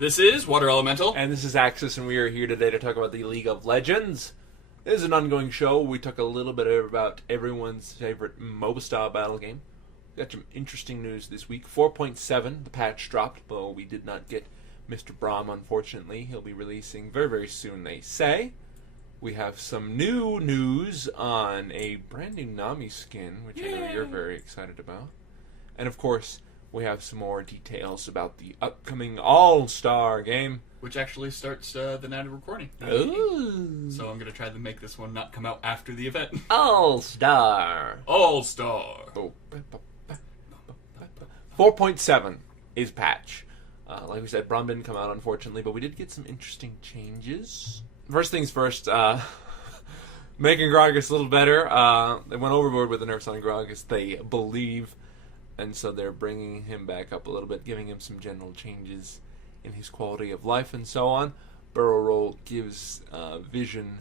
This is Water Elemental. And this is Axis, and we are here today to talk about the League of Legends. This is an ongoing show. We talk a little bit about everyone's favorite MOBA style battle game. We got some interesting news this week. 4.7, the patch dropped, but we did not get Mr. Braum, unfortunately. He'll be releasing very, very soon, they say. We have some new news on a brand new Nami skin, which I know you're very excited about. And of course, we have some more details about the upcoming All-Star game. Which actually starts the night of recording. Ooh. So I'm going to try to make this one not come out after the event. All-Star. All-Star. Oh. 4.7 is patch. Like we said, Braum didn't come out, unfortunately, but we did get some interesting changes. First things first, making Gragas a little better. They went overboard with the nerfs on Gragas, they believe. And so they're bringing him back up a little bit, giving him some general changes in his quality of life and so on. Barrel roll gives vision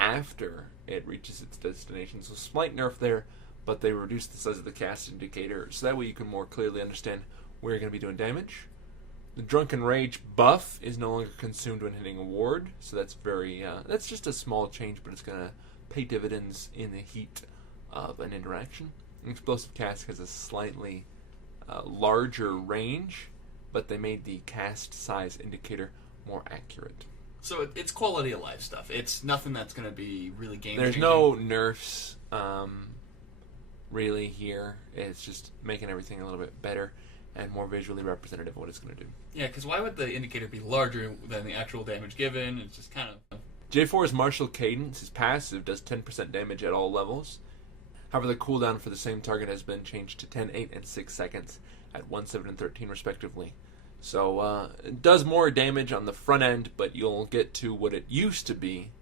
after it reaches its destination. So slight nerf there, but they reduce the size of the cast indicator, so that way you can more clearly understand where you're going to be doing damage. The Drunken Rage buff is no longer consumed when hitting a ward, so that's that's just a small change, but it's going to pay dividends in the heat of an interaction. Explosive Cast has a slightly larger range, but they made the cast size indicator more accurate. So it's quality of life stuff. It's nothing that's going to be really game-changing. There's no nerfs really here. It's just making everything a little bit better and more visually representative of what it's going to do. Yeah, because why would the indicator be larger than the actual damage given? It's just kind of... J4's Martial Cadence, his passive, does 10% damage at all levels. However, the cooldown for the same target has been changed to 10, 8, and 6 seconds at 1, 7, and 13 respectively. So it does more damage on the front end, but you'll get to what it used to be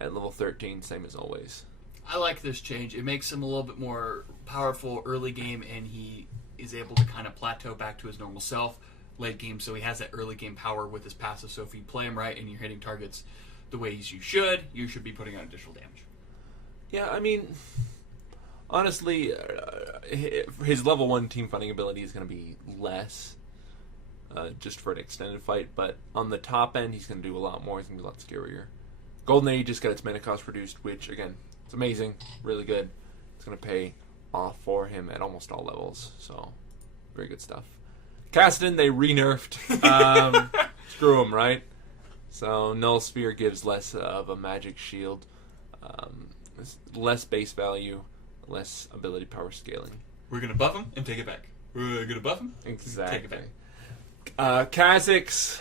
at level 13, same as always. I like this change. It makes him a little bit more powerful early game, and he is able to kind of plateau back to his normal self late game, so he has that early game power with his passive. So if you play him right and you're hitting targets the ways you should be putting out additional damage. Yeah, I mean... Honestly, his level 1 team fighting ability is going to be less, just for an extended fight, but on the top end, he's going to do a lot more. He's going to be a lot scarier. Golden Age just got its mana cost reduced, which, again, it's amazing, really good. It's going to pay off for him at almost all levels, so very good stuff. Kassadin, they re-nerfed. Screw him, right? So Null Sphere gives less of a magic shield, less base value, less ability power scaling. We're going to buff him and take it back. We're going to buff him, exactly. Take it back. Kha'Zix,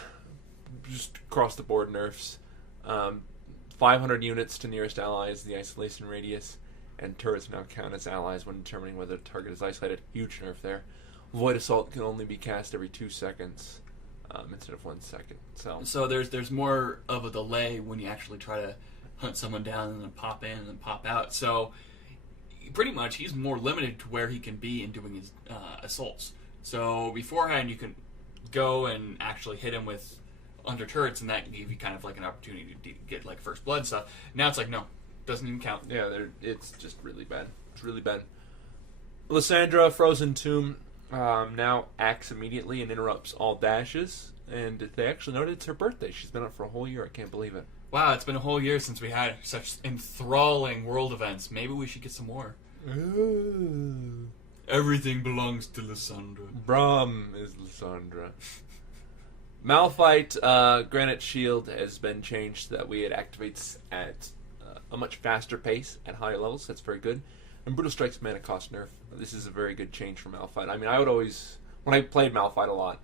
just across the board nerfs. 500 units to nearest allies, the isolation radius, and turrets now count as allies when determining whether the target is isolated. Huge nerf there. Void Assault can only be cast every 2 seconds instead of 1 second. So there's more of a delay when you actually try to hunt someone down and then pop in and then pop out. So pretty much he's more limited to where he can be in doing his assaults. So beforehand you can go and actually hit him with under turrets, and that gave you kind of like an opportunity to get like first blood stuff. Now it's like, no, doesn't even count. Yeah, it's just really bad. It's really bad. Lysandra, Frozen Tomb, now acts immediately and interrupts all dashes, and they actually noted it's her birthday. She's been up for a whole year. I can't believe it. Wow, it's been a whole year since we had such enthralling world events. Maybe we should get some more. Ooh. Everything belongs to Lysandra. Braum is Lysandra. Malphite, Granite Shield has been changed so that way it activates at a much faster pace at higher levels. That's very good. And Brutal Strike's mana cost nerf. This is a very good change for Malphite. I mean, I would always... When I played Malphite a lot,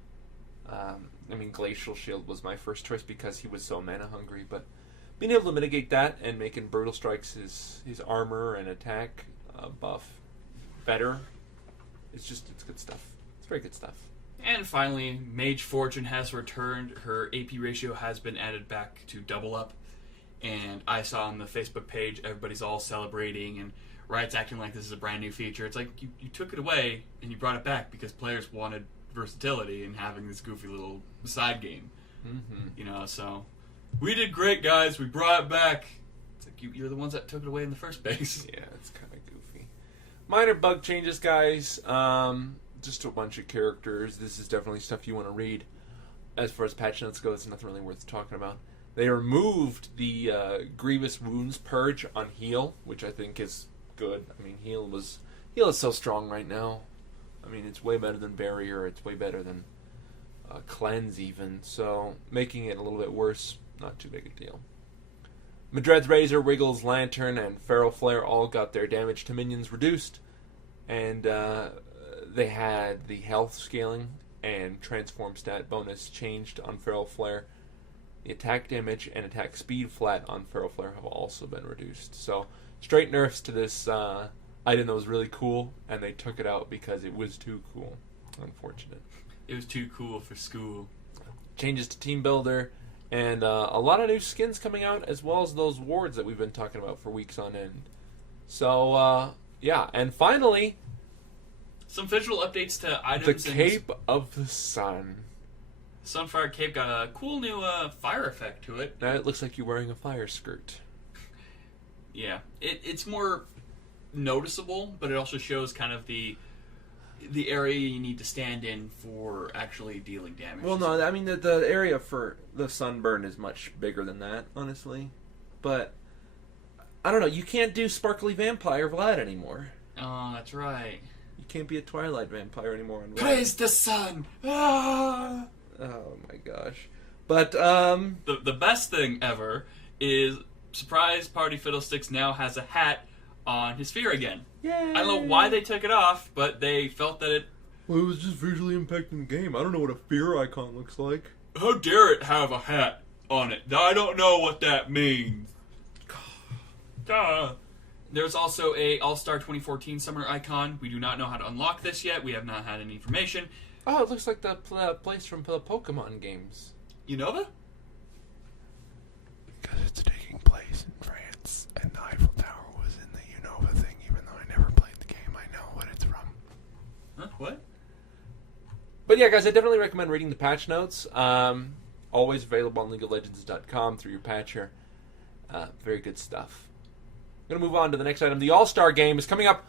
Glacial Shield was my first choice because he was so mana hungry, but being able to mitigate that and making Brutal Strikes his armor and attack buff better, it's good stuff. It's very good stuff. And finally, Mage Fortune has returned. Her AP ratio has been added back to double up, and I saw on the Facebook page everybody's all celebrating, and Riot's acting like this is a brand new feature. It's like you took it away and you brought it back because players wanted versatility and having this goofy little side game. Mm-hmm. So we did great, guys. We brought it back. It's like you're the ones that took it away in the first place. Yeah, it's kind of goofy. Minor bug changes, guys. Just a bunch of characters. This is definitely stuff you want to read as far as patch notes go, it's nothing really worth talking about. They removed the Grievous Wounds Purge on heal, which I think is good. I mean, heal is so strong right now. I mean, it's way better than Barrier. It's way better than Cleanse even. So making it a little bit worse, not too big a deal. Madred's Razor, Wiggles, Lantern, and Feral Flare all got their damage to minions reduced. And they had the health scaling and transform stat bonus changed on Feral Flare. The attack damage and attack speed flat on Feral Flare have also been reduced. So straight nerfs to this item that was really cool, and they took it out because it was too cool. Unfortunate. It was too cool for school. Changes to Team Builder, and a lot of new skins coming out, as well as those wards that we've been talking about for weeks on end. So, yeah. And finally, some visual updates to the items. Cape of the Sun. Sunfire Cape got a cool new fire effect to it. Now it looks like you're wearing a fire skirt. Yeah. It's more noticeable, but it also shows kind of the area you need to stand in for actually dealing damage. Well, no, I mean, the area for the sunburn is much bigger than that, honestly. But, I don't know, you can't do Sparkly Vampire Vlad anymore. Oh, that's right. You can't be a Twilight Vampire anymore on Vlad. Praise the sun! Ah! Oh my gosh. But, The best thing ever is Surprise Party Fiddlesticks now has a hat on his sphere again. yay! I don't know why they took it off, but they felt that it... Well, it was just visually impacting the game. I don't know what a fear icon looks like. How dare it have a hat on it? I don't know what that means. There's also a All-Star 2014 Summer icon. We do not know how to unlock this yet. We have not had any information. Oh, it looks like the place from the Pokemon games. Unova? Because it's taking place in France, and the Eiffel Tower was in the Unova thing, even though I never played the game. I know what it's from. Huh? What? But yeah, guys, I definitely recommend reading the patch notes. Always available on LeagueOfLegends.com through your patcher. Very good stuff. I'm going to move on to the next item. The All-Star game is coming up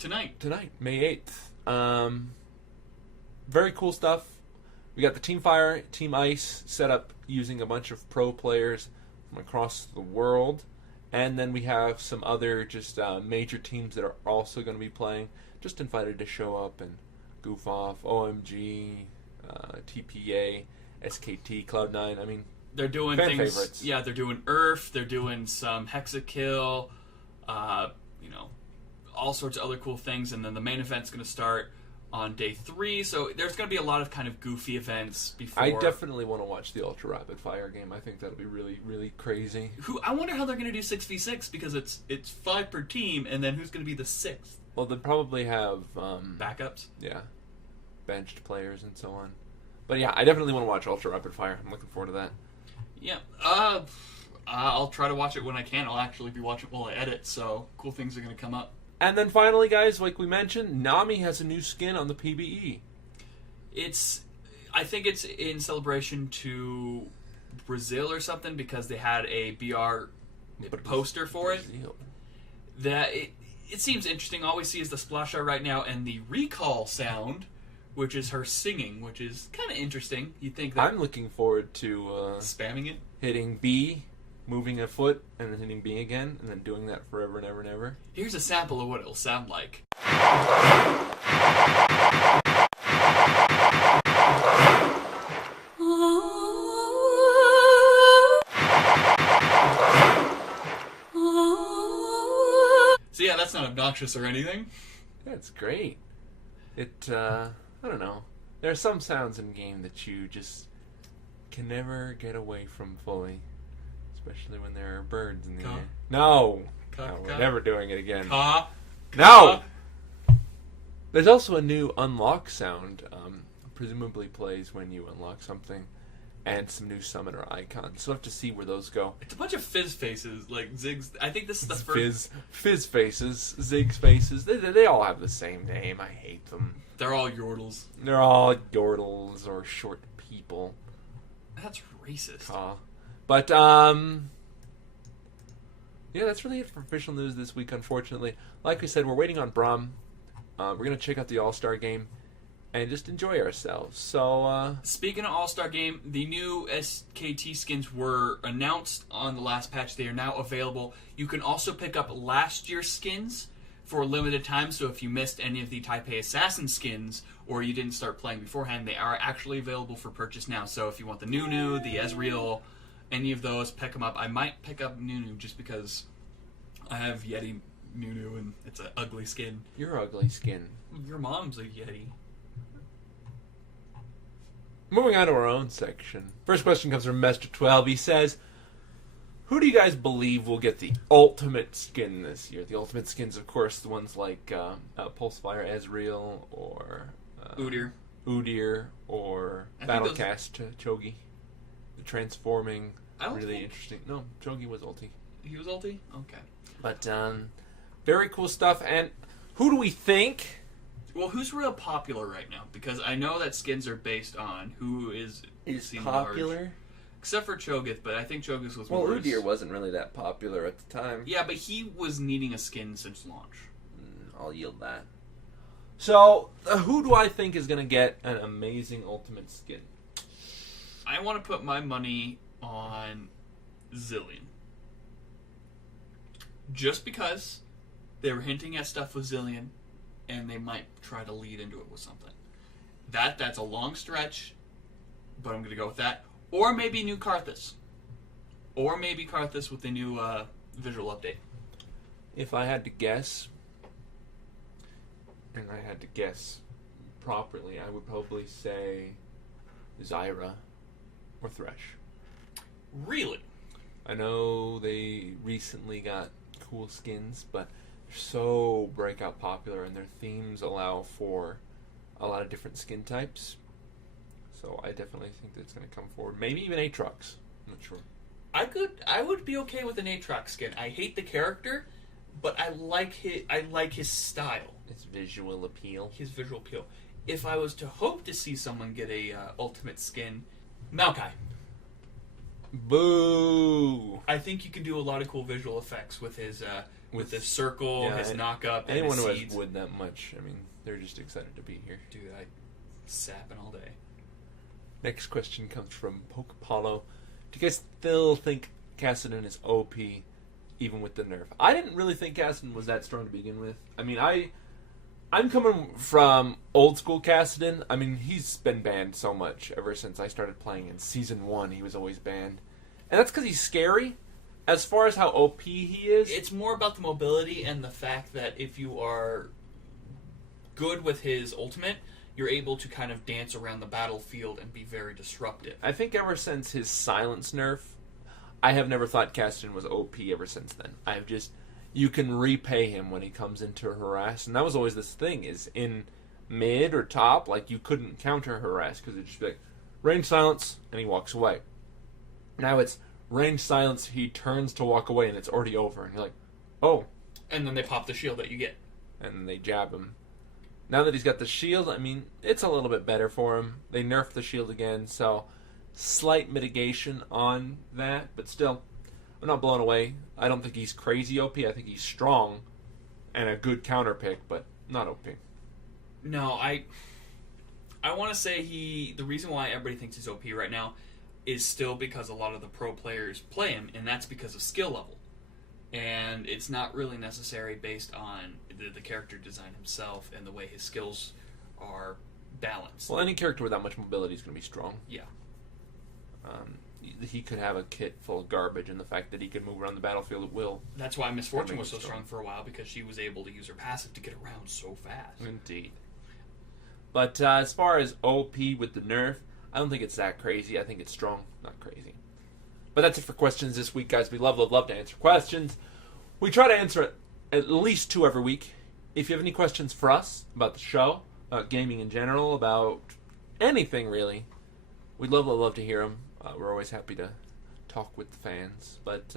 Tonight, May 8th. Very cool stuff. We got the Team Fire, Team Ice set up using a bunch of pro players from across the world. And then we have some other just major teams that are also going to be playing. Just invited to show up and goof off. OMG, TPA, SKT, Cloud9. I mean, they're doing fan things. favorites. Yeah, they're doing Earth. They're doing some Hexakill. All sorts of other cool things. And then the main event's going to start on day 3. So there's going to be a lot of kind of goofy events before. I definitely want to watch the Ultra Rapid Fire game. I think that'll be really, really crazy. I wonder how they're going to do 6v6 because it's 5 per team, and then who's going to be the 6th? Well, they'll probably have Backups? yeah, benched players and so on. But yeah, I definitely want to watch Ultra Rapid Fire. I'm looking forward to that. Yeah. I'll try to watch it when I can. I'll actually be watching it while I edit, so cool things are going to come up. And then finally, guys, like we mentioned, Nami has a new skin on the PBE. I think it's in celebration to Brazil or something because they had a BR poster for it. That it seems interesting. All we see is the splash art right now and the recall sound, which is her singing, which is kind of interesting. You think that I'm looking forward to spamming it, hitting B, moving a foot, and then hitting B again, and then doing that forever and ever and ever. Here's a sample of what it'll sound like. So yeah, that's not obnoxious or anything. That's great. I don't know. There are some sounds in game that you just can never get away from fully. Especially when there are birds in the Caw. air. No! Caw, No, we're caw. never doing it again. Caw. No! There's also a new unlock sound. Presumably plays when you unlock something. And some new summoner icons. So we'll have to see where those go. It's a bunch of fizz faces, like Ziggs. I think this is the first. Fizz faces, Ziggs faces. They all have the same name. I hate them. They're all yordles. They're all yordles or short people. That's racist. But, yeah, that's really it for official news this week, unfortunately. Like we said, we're waiting on Braum. We're going to check out the All-Star game. and just enjoy ourselves. So, Speaking of All-Star Game, the new SKT skins were announced on the last patch. They are now available. You can also pick up last year's skins for a limited time, so if you missed any of the Taipei Assassin skins, or you didn't start playing beforehand, they are actually available for purchase now. So if you want the Nunu, the Ezreal, any of those, pick them up. I might pick up Nunu just because I have Yeti Nunu, and it's an ugly skin. your ugly skin. Your mom's a Yeti. Moving on to our own section. First question comes from Mester12. He says, who do you guys believe will get the ultimate skin this year? The ultimate skins, of course, the ones like Pulsefire Ezreal, or Udyr, or Battlecast Chogi. The transforming, really interesting. No, Chogi was ulti. He was ulti? Okay. But, very cool stuff. And who do we think? Well, who's real popular right now? Because I know that skins are based on who is seen popular. large. Except for Cho'Gath, but I think Cho'Gath was Well, more... Udyr wasn't really that popular at the time. Yeah, but he was needing a skin since launch. I'll yield that. So, who do I think is going to get an amazing ultimate skin? I want to put my money on Zillion. Just because they were hinting at stuff with Zillion, and they might try to lead into it with something. That's a long stretch, but I'm going to go with that. Or maybe new Karthus. Or maybe Karthus with the new visual update. If I had to guess, and I had to guess properly, I would probably say Zyra or Thresh. Really? I know they recently got cool skins, but they're so breakout popular, and their themes allow for a lot of different skin types. So I definitely think that's going to come forward. Maybe even Aatrox. I'm not sure. I would be okay with an Aatrox skin. I hate the character, but I like his style. Its visual appeal. His visual appeal. If I was to hope to see someone get a ultimate skin, Maokai. Boo! I think you can do a lot of cool visual effects with his with the circle, yeah, his knock-up, and anyone his who seeds. has wood that much, I mean, they're just excited to be here. Dude, I sapping all day. Next question comes from Poke Apollo. Do you guys still think Kassadin is OP, even with the nerf? I didn't really think Kassadin was that strong to begin with. I mean, I'm coming from old school Kassadin. I mean, he's been banned so much ever since I started playing in Season 1. He was always banned. And that's because he's scary. As far as how OP he is... It's more about the mobility and the fact that if you are good with his ultimate, you're able to kind of dance around the battlefield and be very disruptive. I think ever since his silence nerf, I have never thought Kassadin was OP ever since then. I've just... You can repay him when he comes into harass. And that was always this thing, is in mid or top, like, you couldn't counter harass, because it'd just be like, range silence, and he walks away. Now it's range silence, he turns to walk away, and it's already over. And you're like, oh. And then they pop the shield that you get. And then they jab him. Now that he's got the shield, I mean, it's a little bit better for him. They nerfed the shield again, so slight mitigation on that, but still, I'm not blown away. I don't think he's crazy OP. I think he's strong and a good counter pick, but not OP. No, I want to say the reason why everybody thinks he's OP right now is still because a lot of the pro players play him, and that's because of skill level. And it's not really necessary based on the character design himself and the way his skills are balanced. Well, any character with that much mobility is going to be strong. Yeah. He could have a kit full of garbage, and the fact that he could move around the battlefield at will. That's why Miss Fortune was so strong strong for a while, because she was able to use her passive to get around so fast. Indeed. But as far as OP with the nerf, I don't think it's that crazy. I think it's strong, not crazy. But that's it for questions this week, guys. We love to answer questions. We try to answer at least 2 every week. If you have any questions for us about the show, about gaming in general, about anything really, we'd love to hear them. We're always happy to talk with the fans. But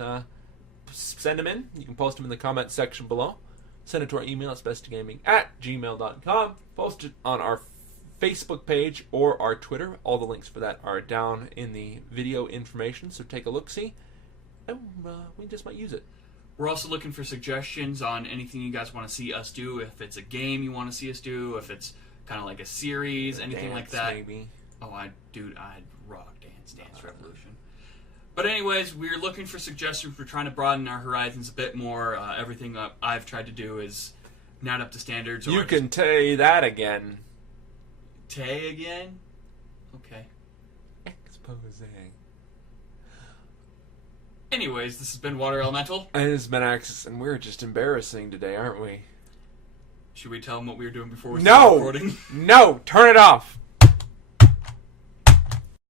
send them in. You can post them in the comment section below. Send it to our email. It's bestgaming@gmail.com. Post it on our Facebook page or our Twitter. All the links for that are down in the video information, so take a look-see. And we just might use it. We're also looking for suggestions on anything you guys want to see us do. If it's a game you want to see us do, if it's kind of like a series, anything like Dance, that. maybe. Oh, I'd rock Dance Revolution. But anyways, we're looking for suggestions. We're trying to broaden our horizons a bit more. Everything I've tried to do is not up to standards. You can say that again. Tay again? Okay. Expose. Anyways, this has been Water Elemental. And it's been Axis, and we're just embarrassing today, aren't we? Should we tell them what we were doing before we No! started recording? No! Turn it off!